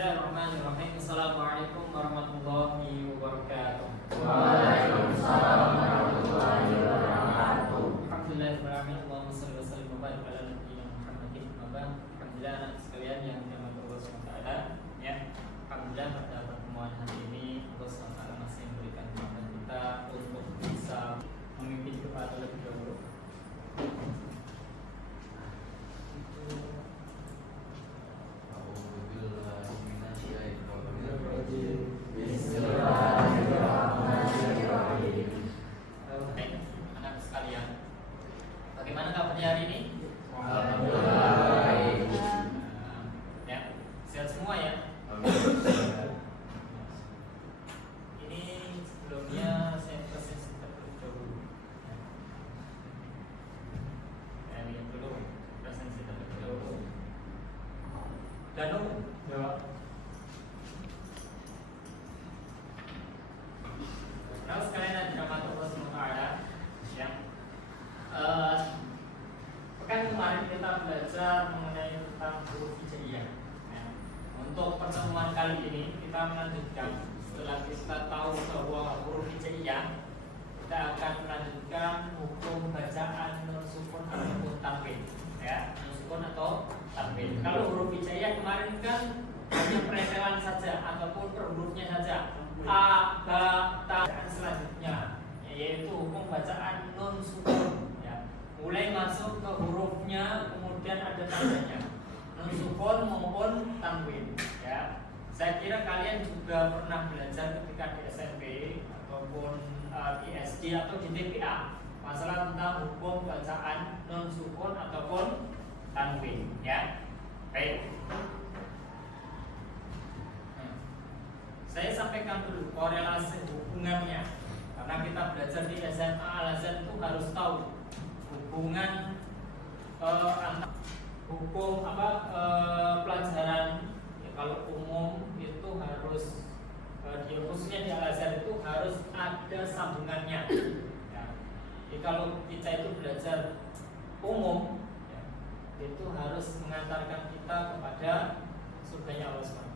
Bismillahirrahmanirrahim. Assalamualaikum warahmatullahi wabarakatuh. Waalaikumsalam warahmatullahi wabarakatuh. Alhamdulillahirrahmanirrahim. Allahumma shalli wa sallim wa barik ala nabiyyina Muhammadin wa ba'd. Alhamdulillah anak sekalian yang dirahmati Allah SWT. Ya, alhamdulillah pada pertemuan hari ini Allah SWT masih memberikan kemampuan kita untuk bisa memimpin kita terlebih dahulu. Anak sekalian, bagaimana kabarnya hari ini? Ya, sehat semua ya. Ini sebelumnya saya presentasi terlebih dahulu. Lihat dulu presentasi terlebih dahulu. Danu, jawab. Nah, sekalian yang dirahmati Allah SWT, ya. Pekan kemarin kita belajar mengenai tentang huruf hijaiyah. Ya. Untuk pertemuan kali ini kita melanjutkan. Setelah kita tahu bahwa huruf hijaiyah, kita akan melanjutkan hukum bacaan nun sukun ataupun tanwin. Ya, nun sukun atau tanwin. Kalau huruf hijaiyah kemarin kan hanya preselan saja ataupun per hurufnya saja. A, ba, ta, dan selanjutnya yaitu hukum bacaan nun sukun ya. Mulai masuk ke hurufnya kemudian ada tandanya nun sukun maupun tanwin ya. Saya kira kalian juga pernah belajar ketika di SMP ataupun di SD atau di TPA masalah tentang hukum bacaan nun sukun ataupun tanwin ya. Baik. Saya sampaikan dulu korelasi hubungannya karena kita belajar di SMA Al-Azhar itu harus tahu hubungan antara hukum pelajaran ya, kalau umum itu harus khususnya di Al-Azhar itu harus ada sambungannya ya. Jadi kalau kita itu belajar umum ya, itu harus mengantarkan kita kepada surganya Allah SWT.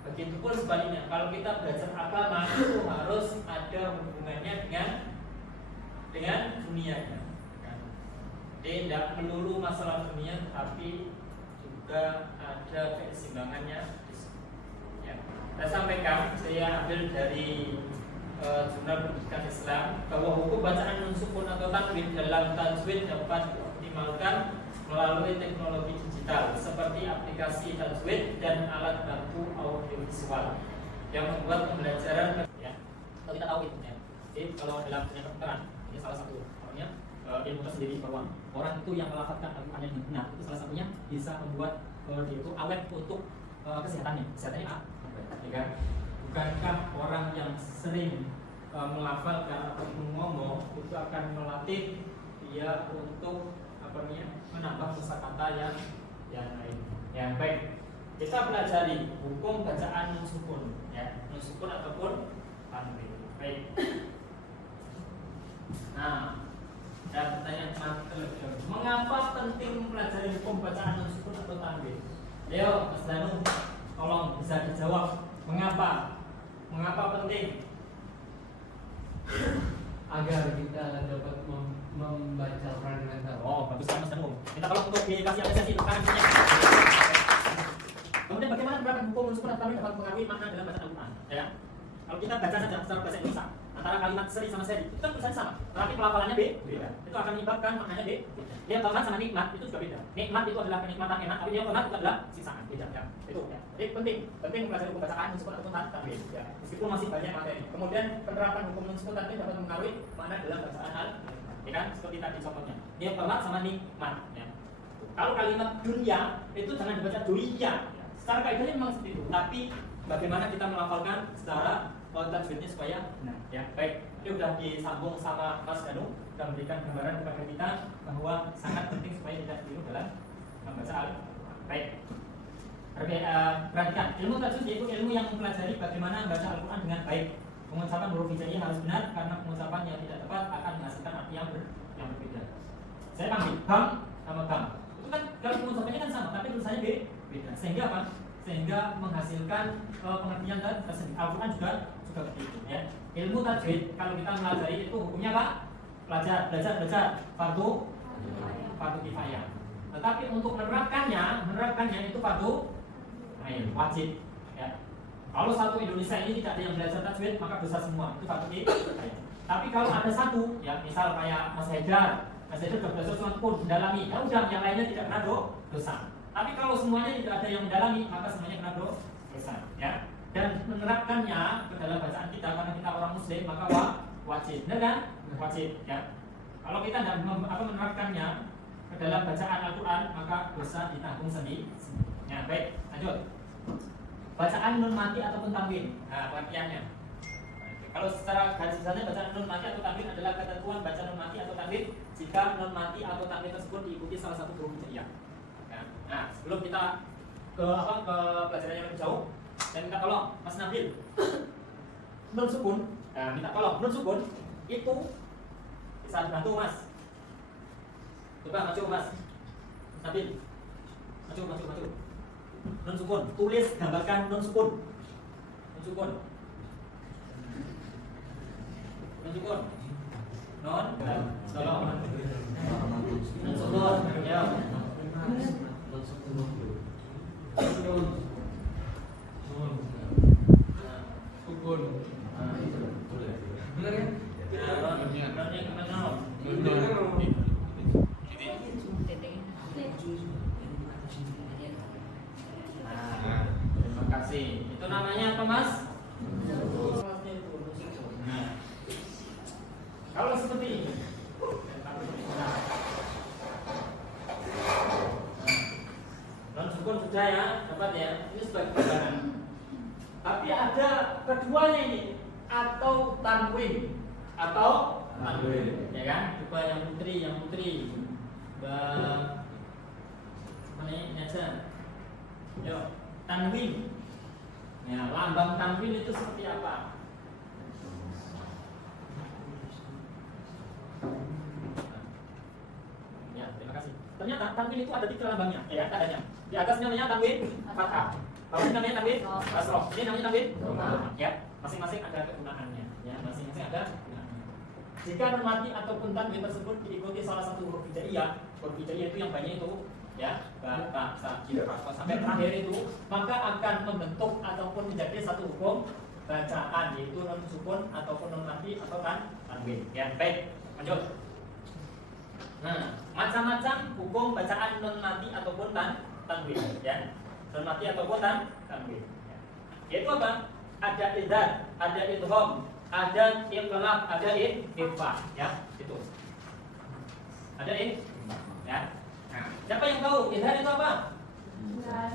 Begitupun sebaliknya, kalau kita belajar agama itu harus ada hubungannya dengan dunianya. Jadi tidak melulu masalah dunia, tapi juga ada keseimbangannya. Ya. Saya sampaikan, saya ambil dari Jurnal Pendidikan Islam bahwa hukum bacaan nun sukun atau tanwin dalam tajwid dapat dioptimalkan melalui teknologi digital seperti aplikasi tajwid dan alat bantu audiovisual yang membuat pembelajaran ya. Kalau kita tahu itu ya. Jadi kalau dalam dunia kedokteran ini salah satu orangnya ilmu tersendiri bahwa orang itu yang melafalkan Al-Quran yang benar itu salah satunya bisa membuat dia itu awet untuk kesehatannya A, ya kan? Bukankah orang yang sering melafalkan ataupun ngomong itu akan melatih dia untuk menambah kosakata yang lain. Ya, baik. Kita pelajari hukum bacaan nun sukun, ya, nun sukun ataupun tanwin. Baik. Nah, ada pertanyaan terlebih dahulu. Mengapa penting mempelajari hukum bacaan nun sukun atau tanwin? Ayo, Mas Danu, tolong bisa dijawab. Mengapa? Mengapa penting? Agar kita dapat membaca Al-Quran dengan baik. Oh, bagus sekali Mas Danu. Minta tolong untuk dikasih apresiasi tangan punya. Kemudian bagaimana menerapkan hukum nun sukun atau tanwin dapat mengaruhi makna dalam bacaan Al-Quran? Ya. Kalau kita baca saja secara bahasa Indonesia, antara kalimat seri sama seri itu kan tulisannya sama, tapi pelafalannya beda. Itu akan menyebabkan maknanya beda. Dia tomat sama nikmat itu juga beda. Nikmat itu adalah kenikmatan enak, tapi dia tomat itu adalah siksaan. Beda ya. Itu ya. Jadi penting mempelajari hukum bacaan nun sukun atau tanwin ya. Meskipun masih banyak materi. Kemudian penerapan hukum nun sukun tanwin dapat mengaruhi makna dalam bacaan Al-Quran. Ya kan? Seperti tadi contohnya. Dia tomat sama nikmat ya. Kalau kalimat dunia itu jangan dibaca dunia. Ya. Secara kaidahnya memang seperti itu, tapi bagaimana kita melafalkan secara tajwidnya supaya benar ya. Baik, ini sudah disambung sama Mas Danu dan memberikan gambaran kepada kita bahwa sangat penting supaya tidak keliru dalam membaca Al-Quran. Baik. Perhatikan, ilmu tajwid yaitu ilmu yang mempelajari bagaimana membaca Al-Quran dengan baik. Pengucapan huruf hijaiyah harus benar karena pengucapan yang tidak tepat akan menghasilkan arti yang berbeda. Saya panggil bang sama bang. Itu kan kalau pengucapannya kan sama, tapi tulisannya beda. Sehingga apa? sehingga menghasilkan pengertian tersendiri. Al-Quran juga seperti itu ya. Ilmu tajwid kalau kita pelajari itu hukumnya apa? Belajar fardu kifayah. Tetapi untuk menerapkannya itu fardu wajib ya. Kalau satu Indonesia ini tidak ada yang belajar tajwid maka dosa semua, itu fardu kifayah. Tapi kalau ada satu ya, misal kayak Mas Haidar sudah belajar surat pun mendalami, ya udah yang lainnya tidak kena dosa. Tapi kalau semuanya tidak ada yang mendalami maka semuanya kena dosa ya. Dan menerapkannya ke dalam bacaan kita karena kita orang muslim maka wajib, benar kan? Wajib ya. Kalau kita tidak menerapkannya ke dalam bacaan Al-Quran maka dosa ditanggung sendiri. Ya, baik, lanjut. Bacaan nun mati ataupun tanwin. Nah, pengertiannya. Kalau secara garis besarnya bacaan nun mati atau tanwin adalah ketentuan bacaan nun mati atau tanwin jika nun mati atau tanwin tersebut diikuti salah satu huruf hijaiyah. Nah, sebelum kita ke pelajaran yang lebih jauh, saya minta tolong Mas Nabil. Nun sukun, minta tolong nun sukun itu bisa dibantu Mas. Coba maju Mas Nabil, maju. Nun sukun, tulis gambarkan nun sukun. Nun sukun. Tolong. Nun sukun, ya. Sukun. Benar ya? Terima kasih. Itu namanya apa Mas? Nah, kalau seperti ini, non sukun sudah ya, dapat ya. Ini sebagai gambaran. Tapi ada keduanya ini atau tanwin, ya kan? Coba yang putri, Mbak mana ini aja. Yo, tanwin. Ya, lambang tanwin itu seperti apa? Ya, terima kasih. Ternyata tanwin itu ada 3 lambangnya, ya adanya. Di atasnya namanya tanwin fathah. Bawahnya namanya tanwin kasroh. Ini namanya tanwin ya. Masing-masing ada kegunaannya. Ya, masing-masing ada kegunaannya. Jika nun mati ataupun tanwin tersebut diikuti salah satu huruf hijaiyah, huruf hijaiyah itu yang banyak itu ya, ba, sa, jim, sampai terakhir itu, maka akan membentuk ataupun menjadi satu hukum bacaan, yaitu nun sukun ataupun nun mati atau tanwin. Ya, baik, lanjut. Nah, macam-macam hukum bacaan nun mati ataupun tanwin, ya. Nun mati ataupun tanwin. Ya. Yaitu apa? Ada idgham, ada idgham, ada iqlab, ada ikhfa, ya, itu. Ada ya. Nah, siapa yang tahu idgham itu apa?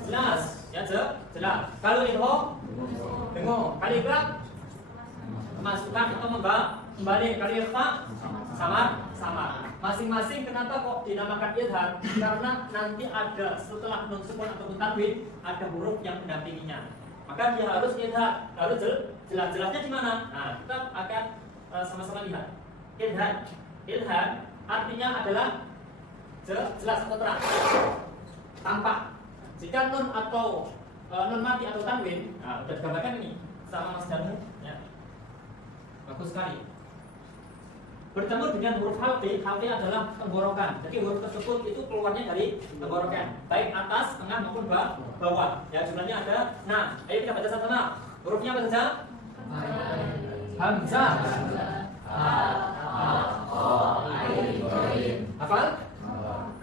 Jelas, ya, jelas. Kalau idgham, dengung. Kalau iqlab, masukkan atau kembali. Kalau ikhfa, sama. Masing-masing kenapa kok dinamakan idgham? Karena nanti ada setelah nun sukun ataupun tanwin ada huruf yang mendampinginya. Maka dia harus idgham, harus jelas-jelasnya di mana? Nah, kita akan sama-sama lihat. Idgham artinya adalah jelas atau terang, tampak. Jika nun atau nun mati atau tanwin, nah, sudah digambarkan ini sama Mas Danu, ya. Bagus sekali. Bertemu dengan huruf halqi adalah tenggorokan. Jadi huruf tersebut itu keluarnya dari tenggorokan, baik atas, tengah maupun bawah. Ya, jumlahnya ada 6. Ayo kita baca sama-sama. Hurufnya apa saja? Hamzah. Hafal?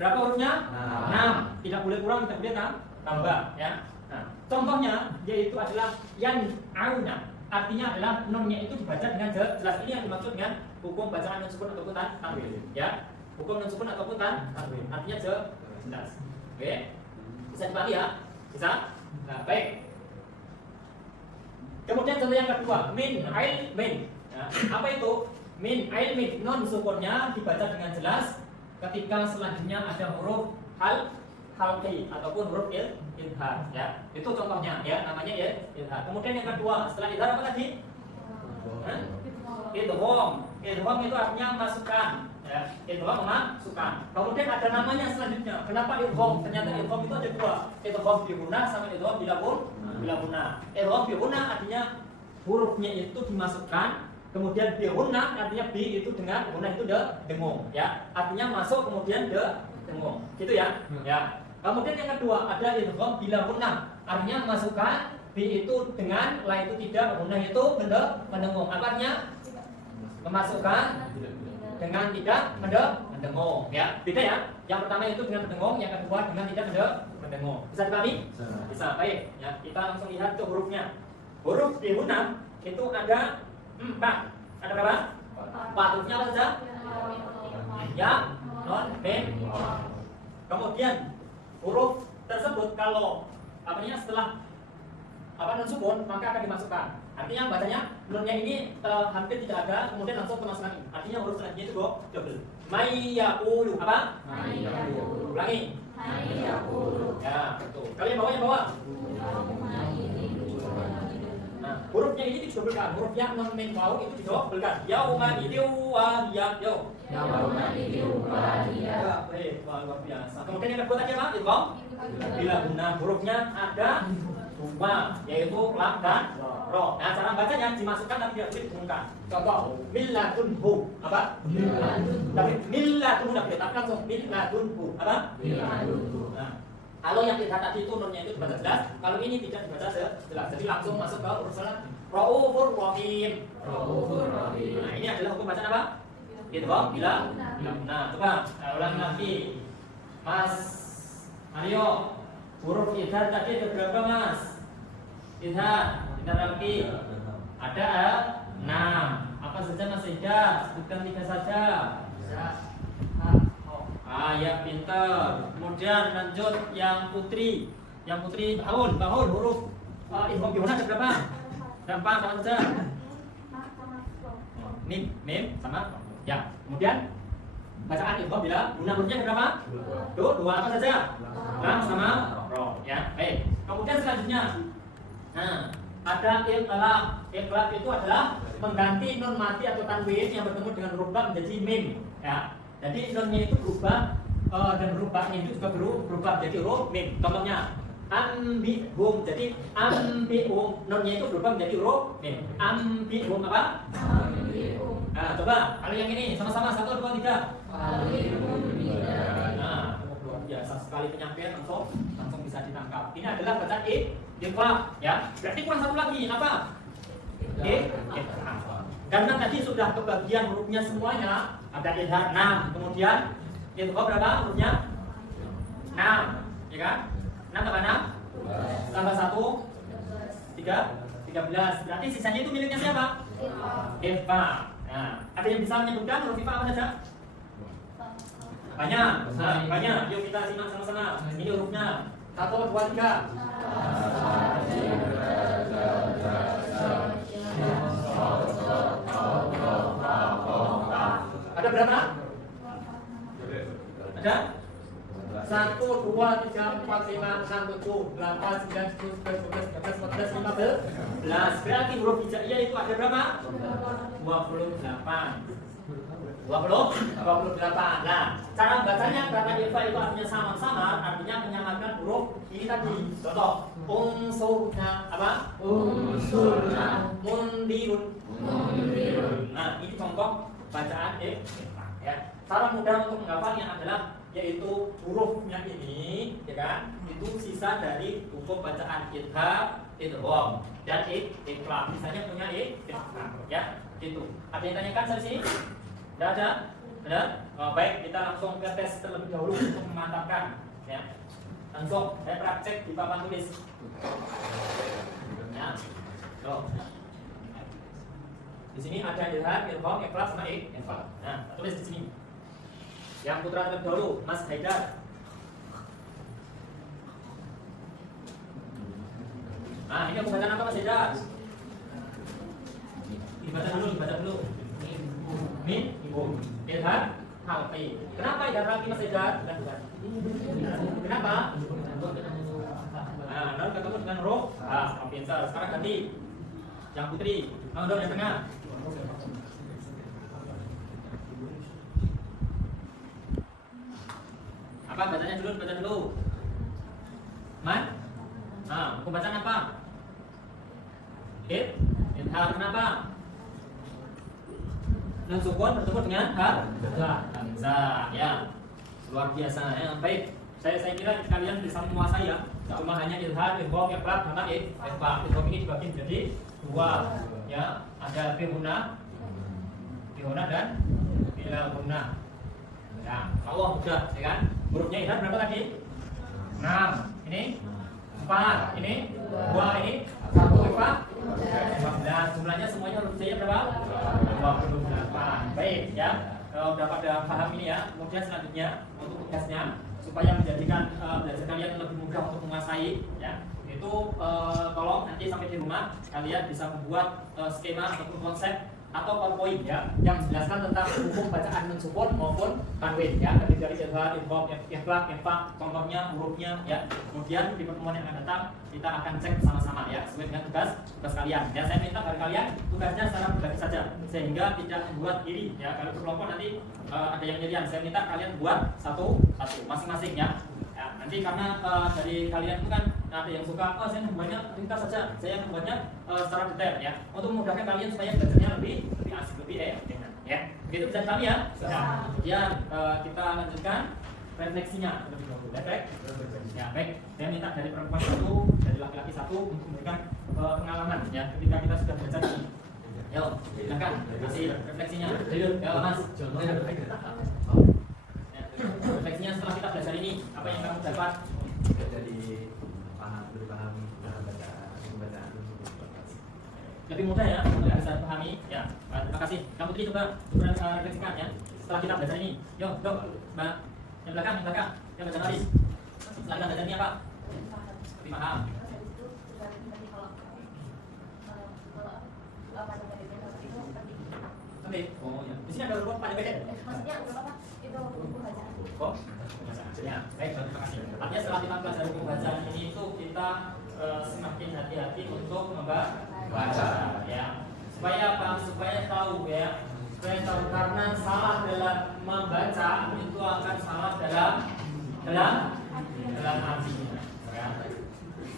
Berapa hurufnya? 6. Tidak boleh kurang, tidak boleh tambah. Ya. Nah, contohnya yaitu adalah yan'auna. Artinya adalah nunnya itu dibaca dengan jelas. Ini yang dimaksud dengan hukum bacaan nun sukun ataupun tanwin. Ya, hukum nun sukun ataupun tanwin. Artinya jelas. Oke, bisa dipahami ya? Bisa? Nah, baik. Kemudian contoh yang kedua, min ilmin. Nah, apa itu? Min ilmin, nun sukunnya dibaca dengan jelas. Ketika selanjutnya ada huruf halqi ataupun huruf idgham, ya. Itu contohnya, ya, namanya idgham. Kemudian yang kedua, setelah idgham apa tadi? idgham. Idgham itu artinya masukkan, ya. Idgham masukkan. Kemudian ada namanya selanjutnya. Kenapa idgham? Ternyata idgham itu ada dua. Idgham bi gunnah sama idgham bila gunnah. Idgham bi gunnah artinya hurufnya itu dimasukkan, kemudian bi gunnah artinya bi itu dengan gunnah itu dengung, ya. Artinya masuk kemudian dengung. Gitu ya. Ya. Kemudian yang kedua ada idgham bila gunnah. Artinya masukkan bi itu dengan la itu tidak, gunnah itu mendengung. Apa artinya? Memasukkan dengan tidak mendengung, ya. Beda ya. Yang pertama itu dengan mendengung, yang kedua dengan tidak mendengung. Bisa dipahami? Bisa. Baik, ya. Kita langsung lihat ke hurufnya. Huruf bi gunnah itu ada 4. Ada berapa? 4 hurufnya apa saja? Ya, non, mim. Kemudian huruf tersebut kalau apanya setelah non sukun maka akan dimasukkan. Artinya bacanya nunnya ini hampir tidak ada, kemudian langsung kemasukan ini. Artinya huruf selanjutnya itu double. May yaqulu apa? May yaqulu. Ulangi. May yaqulu. Ya, betul. Kalian bawanya bawa. Nah, hurufnya ini didobelkan. Huruf ya non mim waw itu didobelkan. Yauma idiu wa ya yo. Yauma idiu wa ya. Baik, luar biasa. Kemudian yang kedua tadi apa? Idgham bila gunnah. Hurufnya ada 2, yaitu lam dan ro. Nah, cara bacanya dimasukkan tapi tidak boleh didengungkan. Contoh, milladunhu apa? Tapi milladunhu tidak boleh, tapi langsung milladunhu apa? Nah, kalau yang tidak tadi itu nunnya itu dibaca jelas, kalau ini tidak dibaca jelas. Jadi langsung masuk ke huruf salat. Raufur rahim. Nah, ini adalah hukum bacaan apa? Idgham bila. Nah, coba ulangi lagi. Mas Mario, huruf idhar tadi ada berapa, Mas? Idhar lagi. Ada 6. Apa saja Mas Ida? Sebutkan 3 saja. Ya pintar. Kemudian lanjut yang putri. Yang putri bangun huruf idgham bi gunnah ada berapa? Ada 4 sama saja. Mim sama ya. Kemudian bacaan idgham bila gunnah hurufnya ada berapa? 2 apa saja? Lam sama ro, ya. Baik. Kemudian selanjutnya nah, ada iqlab. Iqlab itu adalah mengganti nun mati atau tanwin yang bertemu dengan huruf ba menjadi mim, ya. Jadi nunnya itu berubah dan huruf itu juga berubah jadi huruf mim. Contohnya ambihum, jadi ambihum nunnya itu berubah menjadi huruf mim. Ambihum apa? Nah, coba kalau yang ini sama-sama 1, 2, 3. Nah, luar biasa sekali penyampaian langsung bisa ditangkap. Ini adalah bacaan iqlab, ya. Berarti kurang satu lagi apa? Karena tadi sudah kebagian hurufnya semuanya, ada idhar 6, kemudian idgham berapa hurufnya? 6, ya kan? 6 tambah 6 tambah 1 13. Berarti sisanya itu miliknya siapa? Ifa. Nah, ada yang bisa menyebutkan huruf ifa apa saja? Banyak. Nah, banyak. Yuk kita simak sama-sama. Ini hurufnya 1, 2, 3. Ada berapa? Ada? 1, 2, 3, 4, 5, 6, 7, 8, 9, 10, 11, 12, 13, 14, 15. Berarti huruf hijaiyah itu ada berapa? 28. Nah, cara bacanya karena ifa itu artinya samar-samar, artinya menyamakan huruf ini tadi. Contoh, unsurna apa? Unsurna. Mundirun. Nah, ini contoh bacaan ifa, ya. Cara mudah untuk menghafalnya adalah yaitu hurufnya ini, ya kan? Itu sisa dari hukum bacaan idhar, idgham, dan iqlab. Misalnya punya iqlab, ya. Itu. Ada yang tanyakan sampai sini? Tidak ada? Ada? Oh, baik, kita langsung ke tes terlebih dahulu untuk memantapkan, ya. Langsung saya praktek di papan tulis. Ya. Loh. Di sini ada idhar, idgham, iqlab sama iqlab. Nah, tulis di sini. Yang putra terlebih dahulu, Mas Haidar. Nah, ini aku baca apa Mas Haidar? Dibaca dulu. Min, idhar, halqi. Kenapa idhar halqi Mas Haidar? Kenapa? Nah, lalu ketemu dengan huruf pintar. Sekarang ganti. Yang putri. Dong yang tengah. Apa bacanya dulu? Baca dulu. Man? Hukum bacaan apa? Idhar. Kenapa? Nun sukun bertemu dengan hamzah. Ya, luar biasa ya. Baik, saya kira kalian bisa menguasai ya. Cuma hanya idhar, idgham, iqlab, sama ikhfa. Idgham ini dibagi menjadi dua. Ya, ada bihuna dan bilahuna. Ya, Allah sudah, ya kan? Hurufnya idhar berapa tadi? 6. Ini 4. Ini 2. Ini 1. Ikhfa 15. Jumlahnya semuanya huruf J berapa? 28. Baik ya. Kalau udah pada paham ini ya, kemudian selanjutnya untuk tugasnya supaya menjadikan belajar kalian lebih mudah untuk menguasai ya, itu tolong nanti sampai di rumah kalian bisa membuat skema ataupun konsep atau PowerPoint ya yang menjelaskan tentang hukum bacaan nun sukun maupun tanwin ya, terdiri dari idgham, idgham, ikhfa, ikhfa, contohnya, hurufnya ya. Kemudian di pertemuan yang akan datang kita akan cek bersama-sama ya sesuai dengan tugas kalian. Ya, saya minta dari kalian tugasnya secara pribadi saja sehingga tidak membuat iri ya. Kalau berkelompok nanti ada yang nyerian, saya minta kalian buat satu masing-masing ya. Nanti karena dari kalian itu kan ada yang suka, saya membuatnya ringkas saja, saya membuatnya secara detail ya, untuk memudahkan kalian supaya belajarnya lebih asik, lebih enak ya. Begitu bisa kali ya. Kemudian kita lanjutkan refleksinya lebih dahulu. Ya, baik. Saya minta dari perempuan satu, dari laki-laki satu untuk memberikan pengalaman ya ketika kita sudah belajar ini. Yo, silakan kasih refleksinya. Ya, Mas. Refleksinya setelah kita belajar ini, apa yang kamu dapat? Jadi lebih paham bacaan. Lebih mudah ya, lebih bisa dipahami ya. Terima kasih. Kamu Putri coba refleksikan ya setelah kita belajar ini. Yo, Mbak, yang belakang, yang belajar tadi. Setelah kita belajar ini apa? Lebih paham. Oh ya. Di sini ada huruf pada beda. Maksudnya huruf apa? Itu buku bacaan. Oh, ya. Baik, terima kasih. Artinya setelah kita belajar buku bacaan ini itu kita semakin hati-hati untuk membaca ya. Supaya apa? Supaya tahu ya. Supaya tahu karena salah dalam membaca itu akan salah dalam artinya. Ya.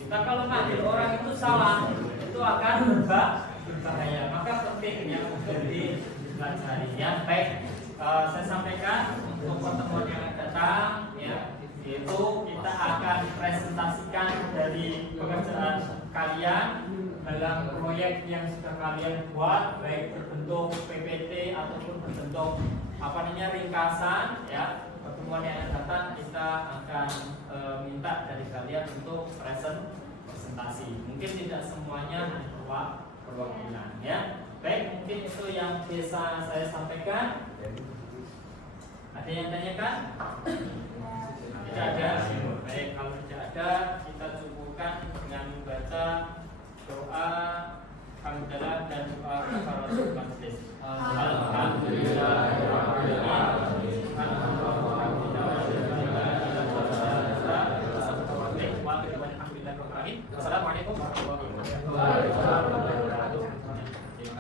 Kita kalau manggil orang itu salah, itu akan berbahaya. Maka pentingnya untuk dipelajari ya. Baik, saya sampaikan untuk pertemuan yang akan datang ya, itu kita akan presentasikan dari pekerjaan kalian dalam proyek yang sudah kalian buat, baik berbentuk PPT ataupun berbentuk ringkasan ya. Pertemuan yang akan datang kita akan minta dari kalian untuk presentasi. Mungkin tidak semuanya perwakilan ya. Baik, mungkin itu yang bisa saya sampaikan. Ada yang tanyakan? Tidak ada. Baik, kalau tidak ada, kita cukupkan dengan membaca doa hamdalah dan doa kafaratul majlis. Assalamualaikum warahmatullahi wabarakatuh.